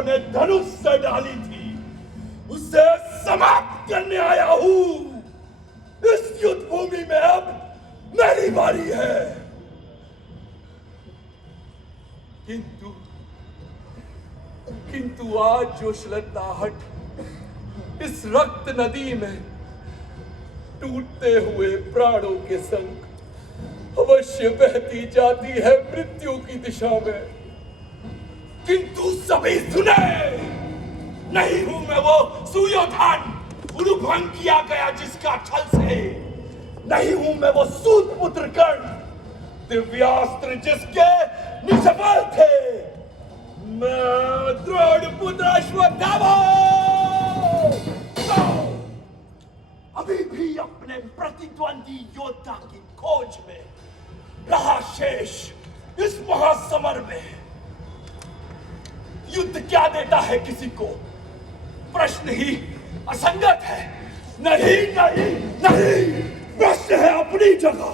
अपने धनुष से डाली थी, उसे समाप्त करने आया हूं। इस युद्ध भूमि में अब मेरी बारी है। किंतु आज जो श्रद्धाहट इस रक्त नदी में टूटते हुए प्राणों के संग अवश्य बहती जाती है मृत्यु की दिशा में। किंतु सभी सुने, नहीं हूं मैं वो सुयोधन उरुभंग किया गया जिसका छल से, नहीं हूं मैं वो सूत पुत्र कर्ण दिव्यास्त्र जिसके निष्फल थे। मैं द्रोण पुत्र अश्वत्थामा अभी भी अपने प्रतिद्वंदी योद्धा की खोज में रहा शेष इस महासमर में। युद्ध क्या देता है किसी को, प्रश्न ही असंगत है। नहीं नहीं नहीं, प्रश्न है अपनी जगह।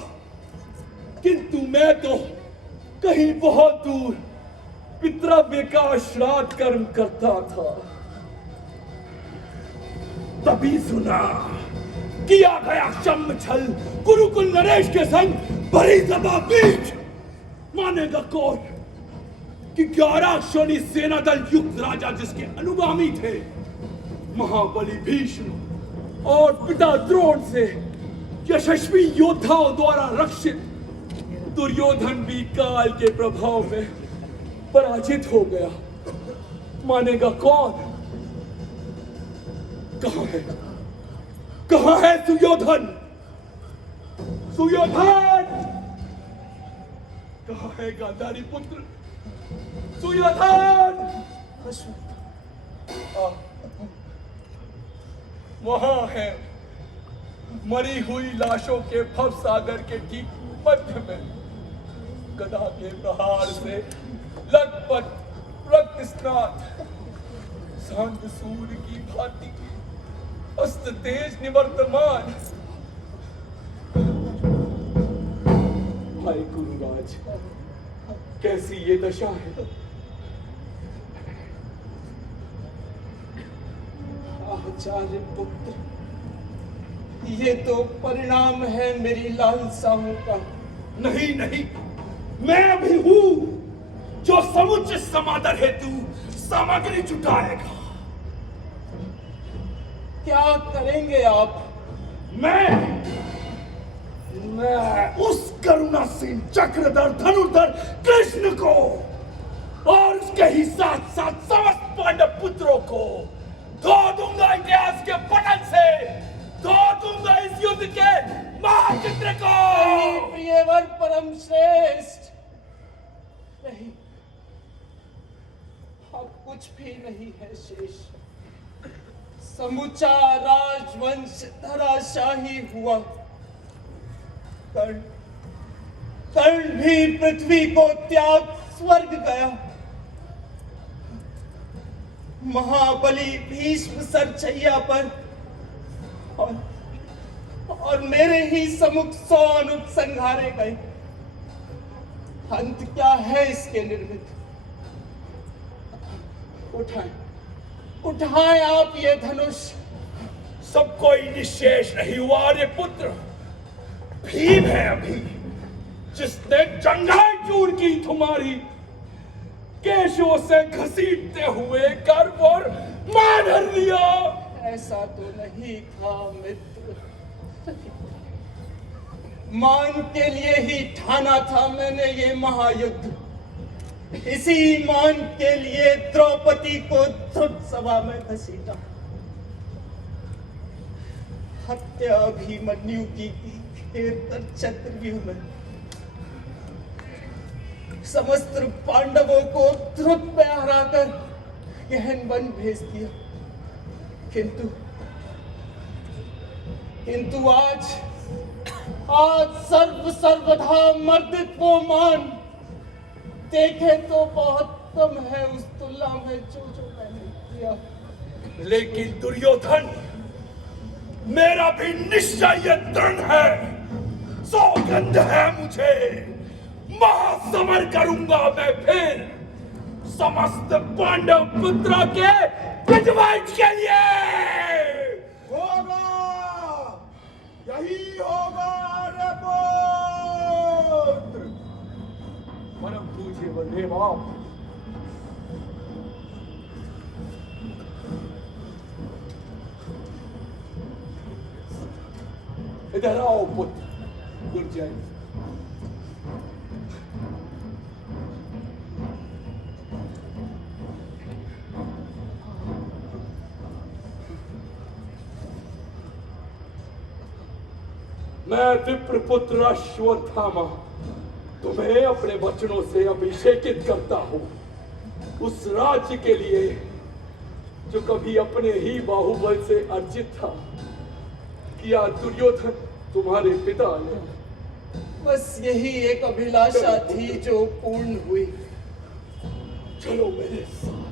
किंतु मैं तो कहीं बहुत दूर पितृव्य का श्राद्ध कर्म करता था, तभी सुना किया गया शम छल कुरुकुल नरेश के संग भरी सभा बीच। मानेगा कौन कि 11 क्षोणी सेना दल युक्त राजा जिसके अनुगामी थे महाबली भीष्म और पिता द्रोण से यशस्वी योद्धाओं द्वारा रक्षित दुर्योधन भी काल के प्रभाव में पराजित हो गया। मानेगा कौन? कहां है सुयोधन? सुयोधन कहां है गांधारी पुत्र सुयोधन? वहां है, मरी हुई लाशों के भव सागर के ठीक मध्य में गदा के प्रहार से लगभग रक्त स्नात सांध सूर्य की भांति अस्त तेज निवर्तमान। हाय गुरुराज, कैसी ये दशा है? आचार्य पुत्र, ये तो परिणाम है मेरी लालसाओं का। नहीं नहीं, मैं भी हूं जो समुचित समादर हेतु सामग्री जुटाएगा। क्या करेंगे आप? मैं उस करुणासीन चक्रधर धनुर्धर कृष्ण को और उसके ही साथ साथ समस्त पांडव पुत्रों को धो दूंगा इतिहास के पटल से, धो दूंगा इस युद्ध के महाचित्र को। प्रियवर परम श्रेष्ठ, नहीं, अब कुछ भी नहीं है शेष। समूचा राजवंश धराशाही हुआ। कर्ण भी पृथ्वी को त्याग स्वर्ग गया। महाबली भीष्म सरछैया पर और मेरे ही सम्मुख 100 अनुप संघारे गए। अंत क्या है इसके निर्मित? उठाएं आप ये धनुष। सब कोई निशेष नहीं हुआ। आर्य पुत्र भीम है अभी, जिसने जंघाएं चूर की तुम्हारी, केशों से घसीटते हुए गर्व और मान भर लिया। ऐसा तो नहीं था मित्र, मान के लिए ही ठाना था मैंने ये महायुद्ध। इसी मान के लिए द्रौपदी को ध्रुव सभा में घसीटा। हत्या अभिमन्यु की घेर कर चक्रव्यूह में समस्त पांडवों को ध्रुव पे हराकर गहन वन भेज दिया। किंतु आज सर्वथा मर्दित वो मान देखे तो बहुत कम है उस तुलना में जो मैंने किया। लेकिन दुर्योधन, मेरा भी निश्चय दृढ़ है, सौगंध है मुझे, महासमर करूंगा मैं फिर। समस्त पांडव पुत्रों के पितवंश के लिए। होगा, यही होगा रे पुत्र। परम पूज्य बलदेवा, इधर आओ पुत्र दुर्जय। मैं विप्रपुत्र अश्वत्थामा तुम्हें अपने वचनों से अभिषेकित करता हूं उस राज्य के लिए जो कभी अपने ही बाहुबल से अर्जित था। किया दुर्योधन तुम्हारे पिता ने। बस यही एक अभिलाषा थी जो पूर्ण हुई। चलो मेरे साथ।